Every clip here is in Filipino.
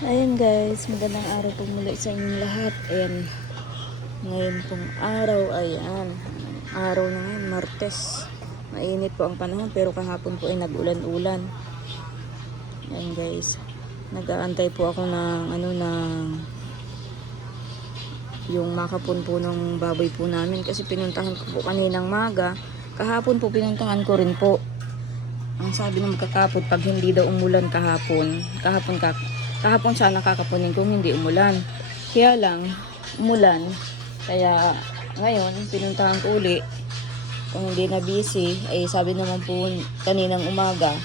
Ayun guys, magandang araw po muli sa inyong lahat. Ayan, ngayon pong araw, ayan, araw na ngayon, Martes. Mainit po ang panahon pero kahapon po ay nag-ulan-ulan. Ayan guys, nag-aantay po ako ng yung makapon po ng baboy po namin kasi pinuntahan ko po kaninang maga. Kahapon po pinuntahan ko rin po. Ang sabi ng magkakapot, pag hindi daw umulan kahapon sana kakapunin kung hindi umulan. Kaya lang, umulan. Kaya ngayon, pinuntahan ko uli. Kung hindi na busy, ay sabi naman po kaninang umaga,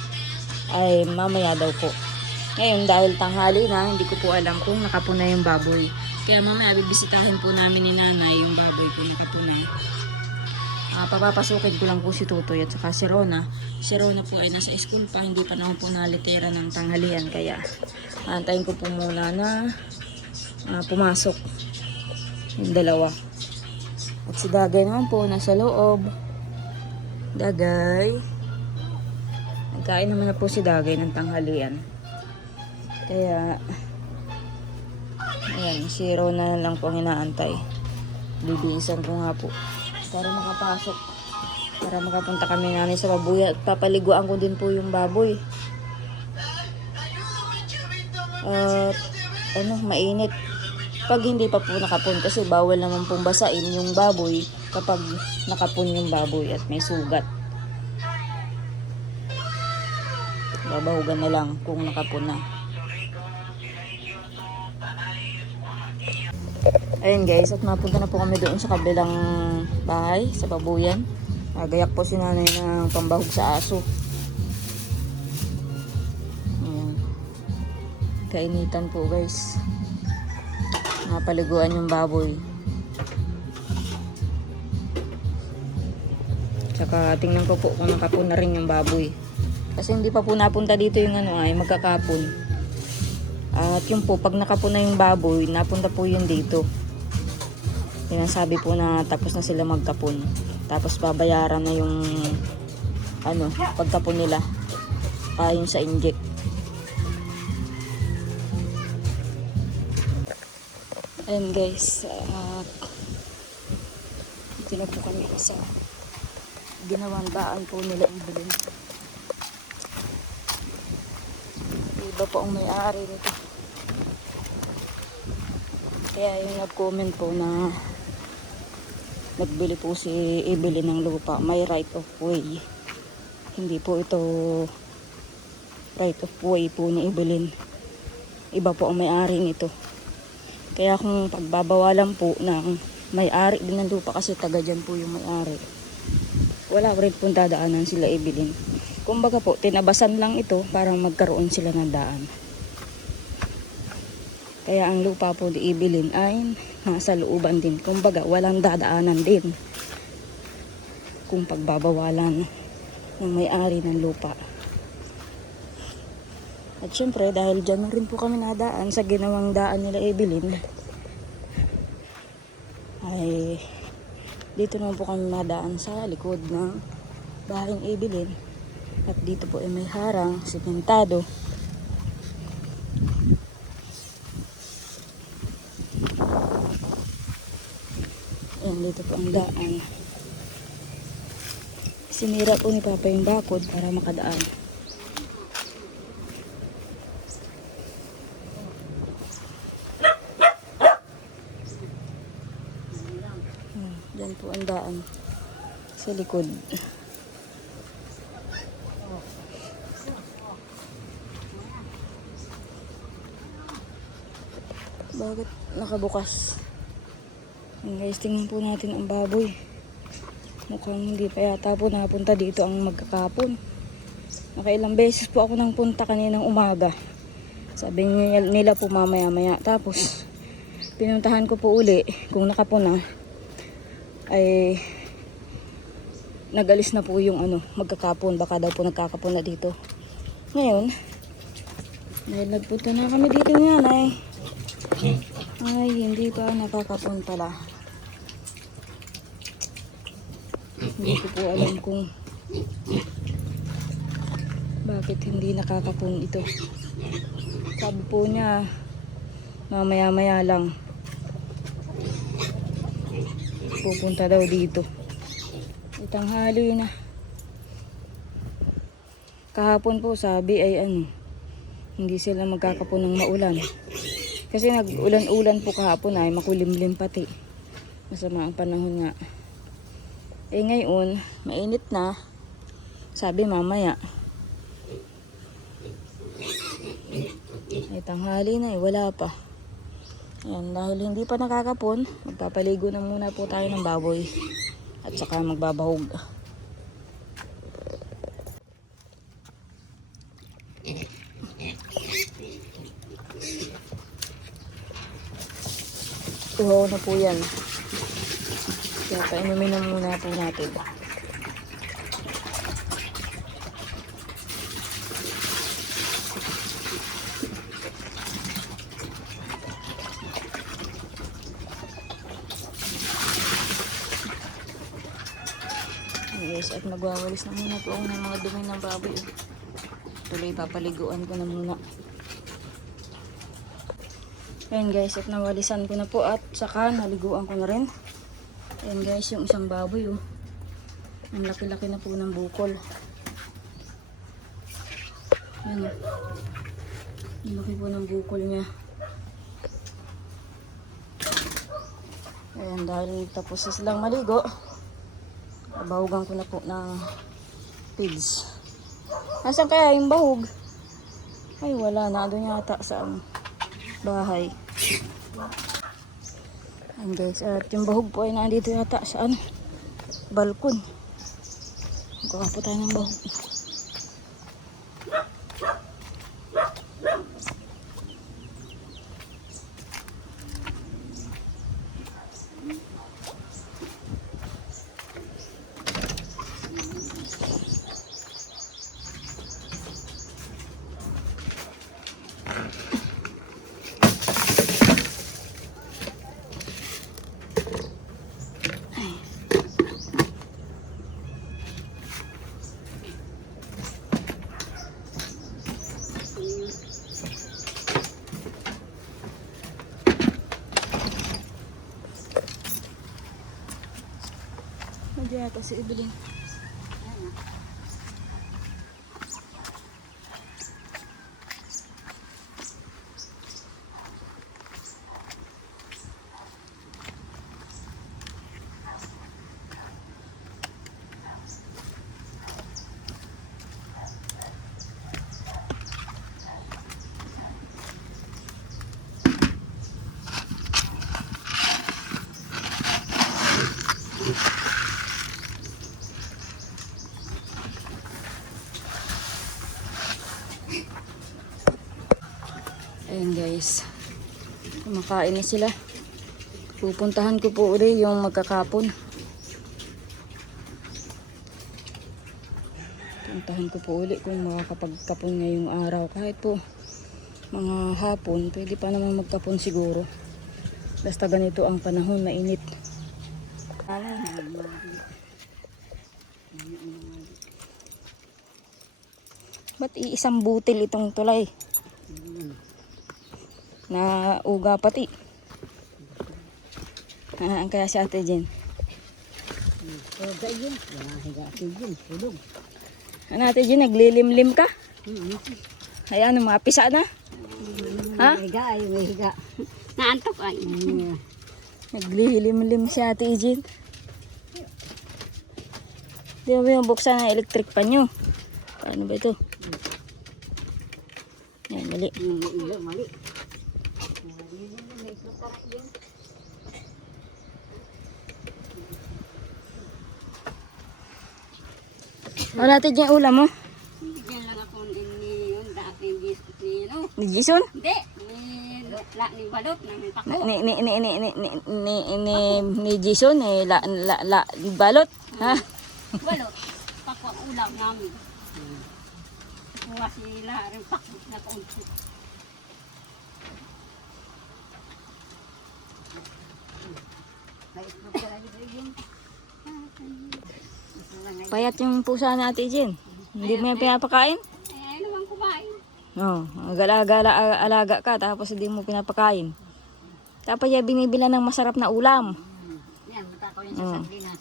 ay mamaya daw po. Ngayon, dahil tanghali na, hindi ko po alam kung nakapuna yung baboy. Kaya mamaya, bibisitahin po namin ni nanay yung baboy kung nakapuna. Papapasukin ko lang po si Tutoy at saka si Rona. Si Rona po ay nasa school pa, hindi pa naman po nalitera ng tanghalian. Kaya antayin ko po muna na pumasok yung dalawa. At si Dagay naman po nasa loob. Dagay. Nagkain naman na po si Dagay ng tanghalian. Kaya ayan, si Rona lang po ang inaantay. Bibisan ko nga po para makapasok, para makapunta kami nanay sa baboy at papaliguan ko din po yung baboy. At mainit pag hindi pa po nakapon kasi bawal naman pong basain yung baboy kapag nakapon yung baboy at may sugat. Babahugan na lang kung nakapon na. Ayun guys, at mapunta na po kami doon sa kabilang bahay, sa babuyan. Gayak po si nanay ng pambahog sa aso. Ayan. Kainitan po guys. Napaliguan yung baboy. Tsaka tingnan ko po kung nakapon na rin yung baboy. Kasi hindi pa po napunta dito yung ay magkakapon. At yung po, pag nakapon na yung baboy, napunta po yun dito. Sinasabi po na tapos na sila magkapon. Tapos babayaran na yung pagkapon nila. Yung sa inject. Ayan guys. Ito na po kami sa ginawang daan po nila Evelyn. Iba po ang may-ari nito. Kaya yung nag-comment po na nagbili po si Evelyn ng lupa, may right of way. Hindi po ito right of way po ni Evelyn. Iba po ang may-ari nito. Kaya kung pagbabawalan po ng may-ari din ng lupa kasi taga dyan po yung may-ari, wala rin po dadaanan sila Evelyn. Kumbaga po, tinabasan lang ito para magkaroon sila ng daan. Kaya ang lupa po ni Evelyn ay nasa looban din. Kumbaga, walang dadaanan din kung pagbabawalan ng may-ari ng lupa. At syempre, dahil dyan rin po kami nadaan sa ginawang daan nila Evelyn, ay dito naman po kami nadaan sa likod ng bahay ng Evelyn. At dito po ay may harang, simentado. Ayan, dito po ang daan. Sinira po ni Papa yung bakod para makadaan. Diyan po ang daan sa likod. Bakit nakabukas? Guys, tingnan po natin ang baboy. Mukhang hindi pa yata po napunta dito ang magkakapon. Nakailang beses po ako nang punta kaninang umaga. Sabi nila po mamaya-maya. Tapos, pinuntahan ko po uli kung nakapon na. Ay, nagalis na po yung magkakapon. Baka daw po nagkakapon na dito. Ngayon, dahil nagpunta na kami dito nga, ay, hindi pa nakakapon pala. Hindi ko po alam kung bakit hindi nakakapon ito. Sabi po niya Mamaya-maya lang. Pupunta daw dito. Itanghali na. Kahapon po sabi ay hindi sila magkakapon ng maulan. Kasi nag-ulan-ulan po kahapon ay makulimlim pati. Masama ang panahon nga. Eh ngayon, mainit na. Sabi mamaya. Ay tanghali na wala pa. Ayan, dahil hindi pa nakakapon, magpapaligo na muna po tayo ng baboy. At saka magbabahog. Tuhaw na po yan. Kaya painumin na muna po natin. Guys, at magwawalis na muna po ako ng mga dumi ng baboy. Tuloy papaliguan ko na muna. Ayan guys, at nawalisan ko na po at saka naliguan ko na rin. Ayan guys, yung isang baboy ang laki-laki na po ng bukol. Ayan, ang laki po ng bukol niya. Ayan, dahil tapos na silang maligo, bahugan ko na po ng pigs. Nasaan kaya yung bahug? Ay wala na, doon yata sa bahay. Ayan guys, at yung bahug po ay nandito yata sa balkon. Magkaka po tayo ng bahug. Nandiyan yata si Evelyn. Ayan guys, kumakain na sila. Pupuntahan ko po ulit yung magkakapon. Puntahan ko po ulit kung makakapagkapon ngayong araw. Kahit po mga hapon, pwede pa naman magkapon siguro. Basta ganito ang panahon, mainit. Ba't iisang butil itong tulay? Na uga pati. Ang kaya si Ate Jen. Uga yun. Higa si Jen. Tulog. Ano Ate Jen, naglilimlim ka? Ayan, mapisa na. Ha? Higa ay may higa. Naantok ay. Naglilimlim si Ate Jen. Di ba yung buksan ng electric pan nyo? Paano ba ito? Ayan, mali. Mali. Wala Ate Jen, ulam mo? Bigyan lang ako ni yun. Dati ni ano. Ni Jason? Hindi. Ni balot. Ni pako. Ni Jason, balot. Ha? Balot. Pako ang ulam namin. Kuha sila rin pako na kaunti. Payat yung pusa natin Jen. Hindi mo yan pinapakain? Ay, ano bang kumain? Oh, alaga ka tapos hindi mo pinapakain. Tapos ya binibila ng masarap na ulam. Yan, matakaw yan sa Oh. sardinas.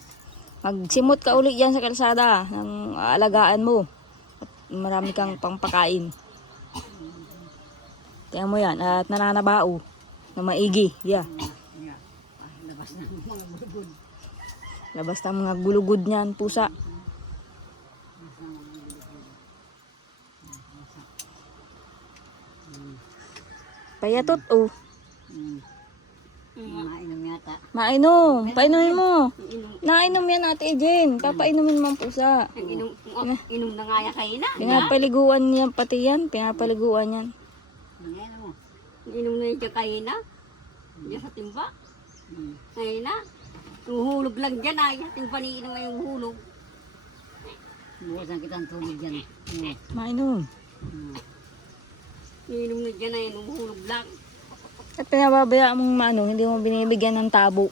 Magsimot ka ulit yan sa kalsada ng aalagaan mo. At marami kang pangpakain. Kaya mo yan at nananabao na maigi. Yeah. Yeah. Labas na ang mga bulbul. Labas na mga gulugod niyan, pusa. Payatot, oh. Mainom yata. Mainom. Painumin mo. Inom, Nainom yan Ate Jen. Papainumin mo ang pusa. inom na nga yan kayo na. Pinapaliguan niyan pati yan. Pinapaliguan yan. Yan mo. Inom na yun dyan kayo na. Diyan sa timba. Kayo na. Tuhulog lang dyan ay. Timba ni inom na yung hulog. Buwasan kita ang tubig dyan. Mainom. Inom na dyan ay hulog lang. At pinababayaan mong hindi mo binibigyan ng tabo.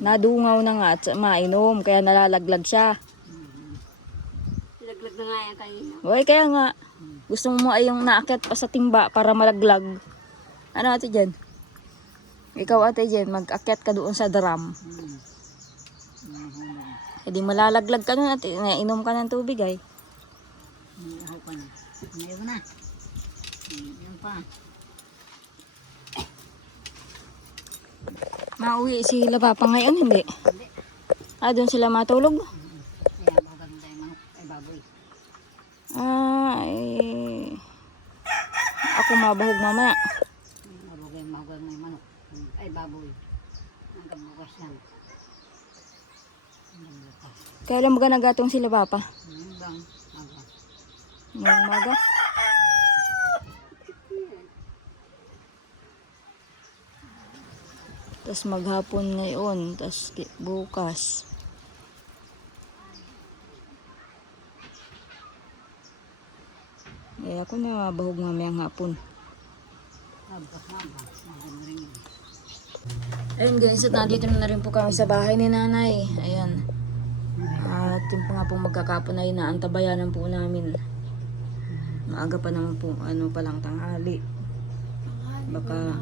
Nadungaw na nga at mainom. Kaya nalalaglag siya. Laglag na nga yan kayo na. Uy, kaya nga. Gusto mo ay yung naakyat pa sa timba para malaglag. Ano Ate Jen? Ikaw Ate Jen, mag-akyat ka doon sa drum. E di malalaglag ka nun at nainom ka ng tubig ay. Ako pa na. Ngayon na. Yan pa. Mauwi sila Papa ngayon, hindi? Hindi. Doon sila matulog? Kaya bagan tayo manok ay baboy. Ako mabahog mamaya. Mahugay may manok ay baboy. Hanggang bukas yan. Hanggang bukas. Kailan mo nagatong sila Papa? Hanggang aga. Ngayong umaga? Tapos maghapon ngayon, tapos bukas. Eh ako na mabahog mamayang hapon. Ayun guys, at nandito na rin po kami sa bahay ni nanay. Ayan. At yung pa nga pong magkakapon ay naantabayanan po namin. Maaga pa naman po, palang tanghali. Baka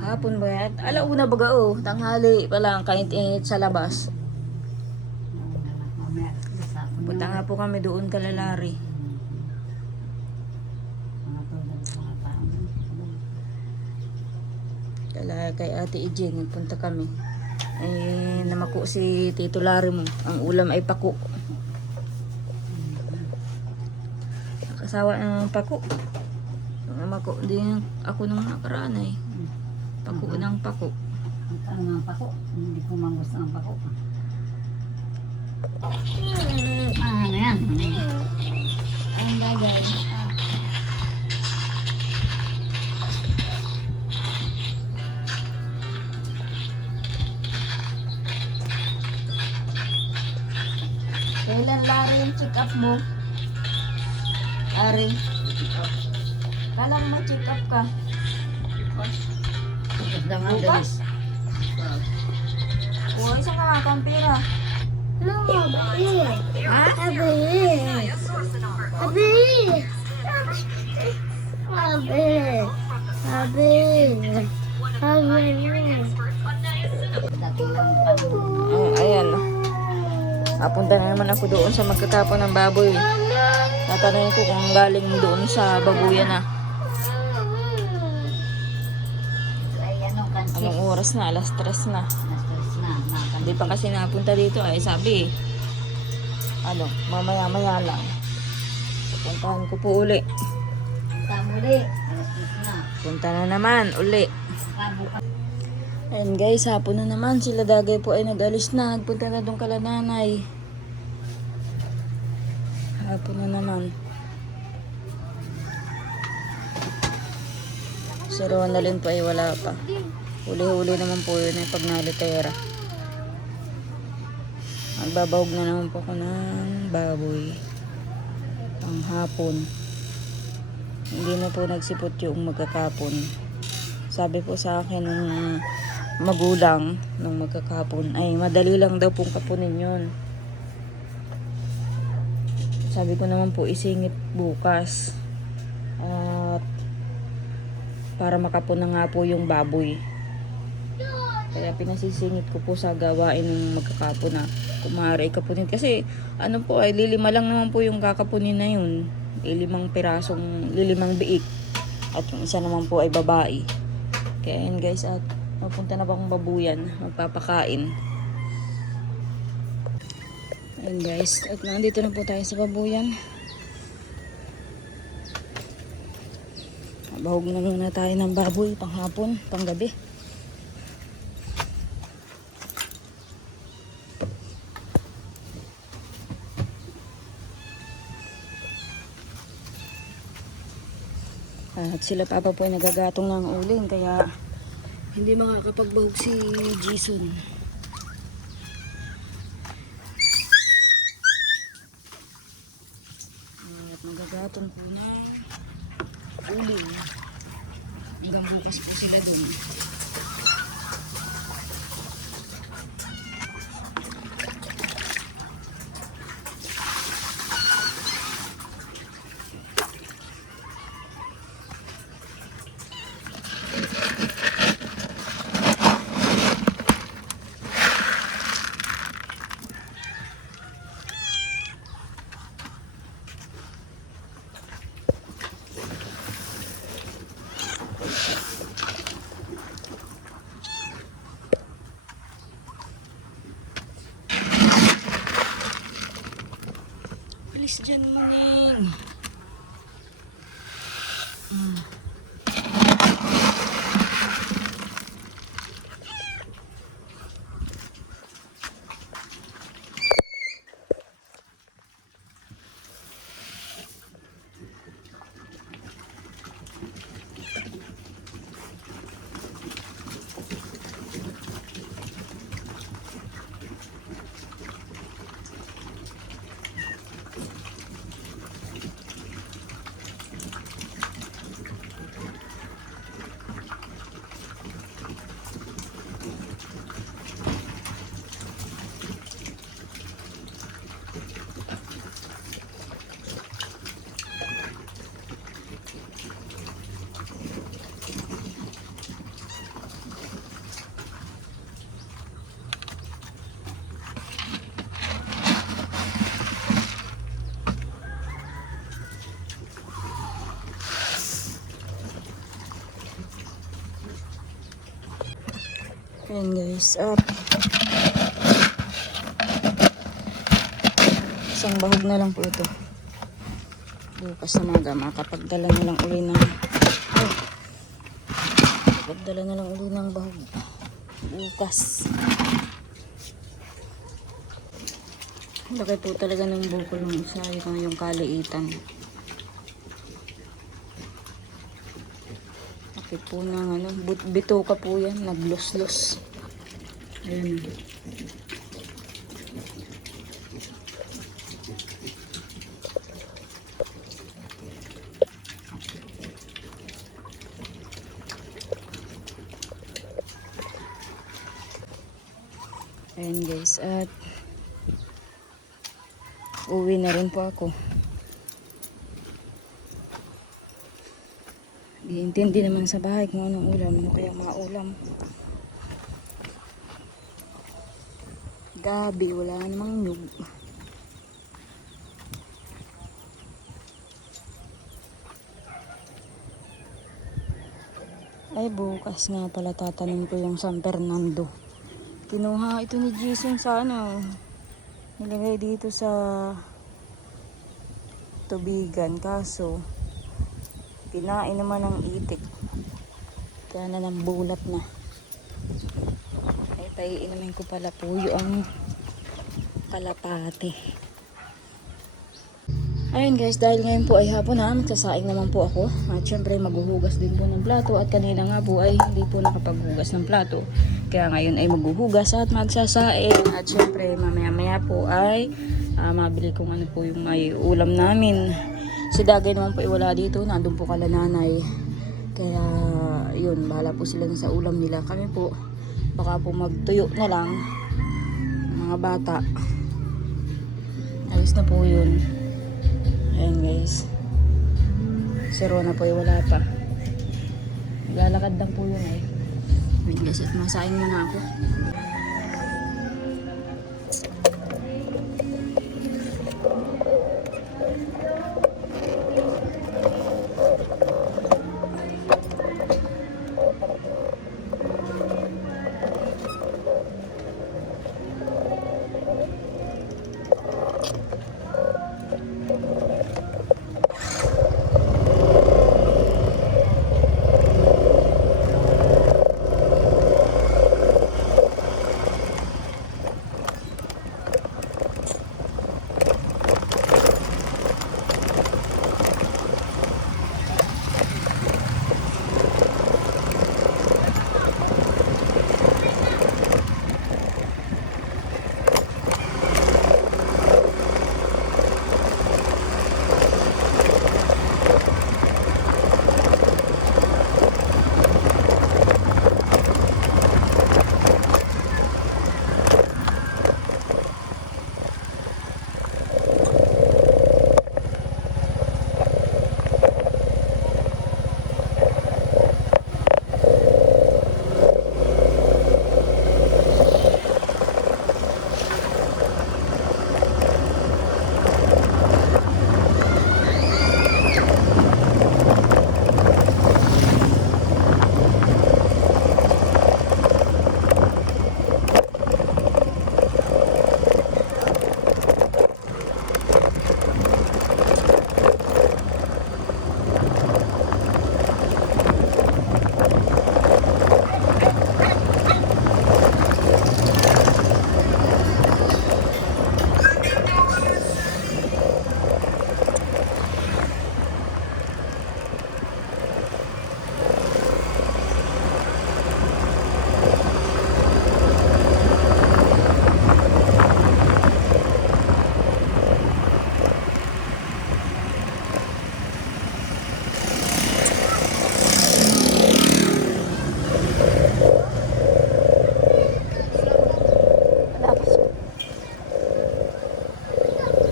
hapon ba yan? Alauna baga tanghali pa lang, kainit-init sa labas. Punta nga po kami doon kalalari. Kay Ate Ijing, punta kami. Namako si Tito Lari mo. Ang ulam ay pako. Nakasawa ng pako. Namako din ako nung nakaraan ay. Pako ng pako. Ang mga pako, hindi ko mangusta ang pako. Ano yan? Ang bagay. Kailan Lari yung check up mo? Ari. Kailan mo check up ka? Bukas? Uy, isa ka kang pera. Ha? Ayan. Napunta na naman ako doon sa magkatapon ng baboy. Tatanungin ko kung galing doon sa babuyan na. Anong oras na? Alas 3 na. Hindi pa kasi napunta dito ay sabi mamaya-maya lang. Puntahan ko po uli. Punta na naman uli. Ayan guys, hapon na naman. Sila Dagay po ay nag-alis na. Nagpunta na doon kala nanay. Hapon na naman. Si Ronaldin po ay wala pa. Huli-huli naman po yun ay pag nalitera. Magbabawag na naman po ko ng baboy. Ang hapon. Hindi na po nagsipot yung magkakapon. Sabi po sa akin ng magulang nung magkakapon ay madali lang daw pong kapunin yun. Sabi ko naman po isingit bukas. At para makapunan nga po yung baboy. Kaya pinasisingit ko po sa gawain ng magkakapo na kumari kapunin. Kasi ano po ay lilima lang naman po yung kakapunin na yun. Lilimang biik. At yung isa naman po ay babae. Kaya yun guys, at mapunta na pa akong babuyan. Magpapakain. Ayun guys, at nandito na po tayo sa babuyan. Bahog na muna tayo ng baboy panghapon, panggabi. At sila papa po ay nagagatong ng uling kaya hindi makakapagbahog si Jason. At nagagatong po ng uling. Hanggang bukas po sila dun. Alis dyan, Muning. Ayan guys, at isang bahog na lang po ito. Bukas na maga, makapagdala na lang uli ng bahog bukas. Laki po talaga ng bukol ng isa, yung kaliitan. Laki po ng bituka po yan, naglos-los. Ayan. Ayan guys, at uwi na rin po ako. Iintindi naman sa bahay kung anong ulam, ano kaya mga ulam. Gabi, wala namang nyug. Ay, bukas nga pala tatanim ko yung San Fernando. Kinuha ito ni Jason sa nilagay dito sa tubigan, kaso kinain naman ng itik. Kaya na ng bulat na. Ay, inumin ko pala po yung kalapate. Ayun guys, dahil ngayon po ay hapon na, magsasaing naman po ako. At syempre maghuhugas din po ng plato. At kanina nga po ay hindi po nakapaghugas ng plato. Kaya ngayon ay maghuhugas at magsasaing. At syempre mamaya-maya po ay mabili kung ano po yung may ulam namin. Si Dagay naman po ay wala dito. Nandun po kala nanay. Kaya yun, bahala po sila sa ulam nila. Kami po baka po magtuyo na lang mga bata. Ayos na po yun. Ayan guys, Si Rona po ay wala pa. Naglalakad lang po yun eh. Biglas at masaing muna ako.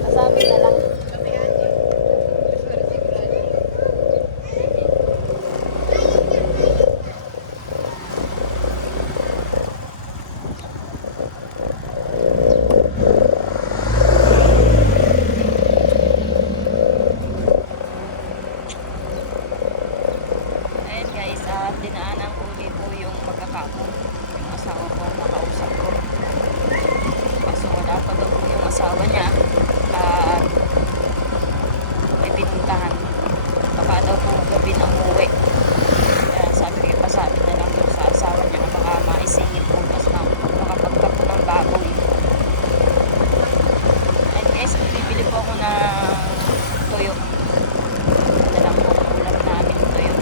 Masabi na lang. Ayan guys, dinaanan ko ulit po yung magkakapon. Yung asawa ko, nakausap ko. Kaso wala pa daw po yung asawa niya. At may pinuntahan. Baka daw po gabi na umuwi. Kaya sabi ko, pasabi na lang doon sa asawa niya na baka maisingit po. Tapos makapagka po ng baboy. And guys, bibili po ako ng toyo. Ito lang po ang ulam namin, toyo.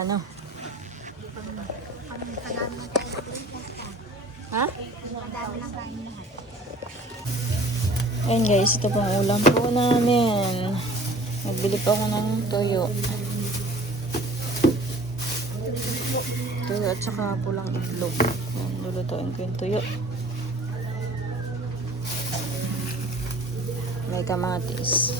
Magkano? Ha? Ayun guys, ito pong ulam po namin. Nagbili pa ako ng toyo. Toyo at saka pulang itlog. Ayan, lulutuin ko yung toyo. May kamatis.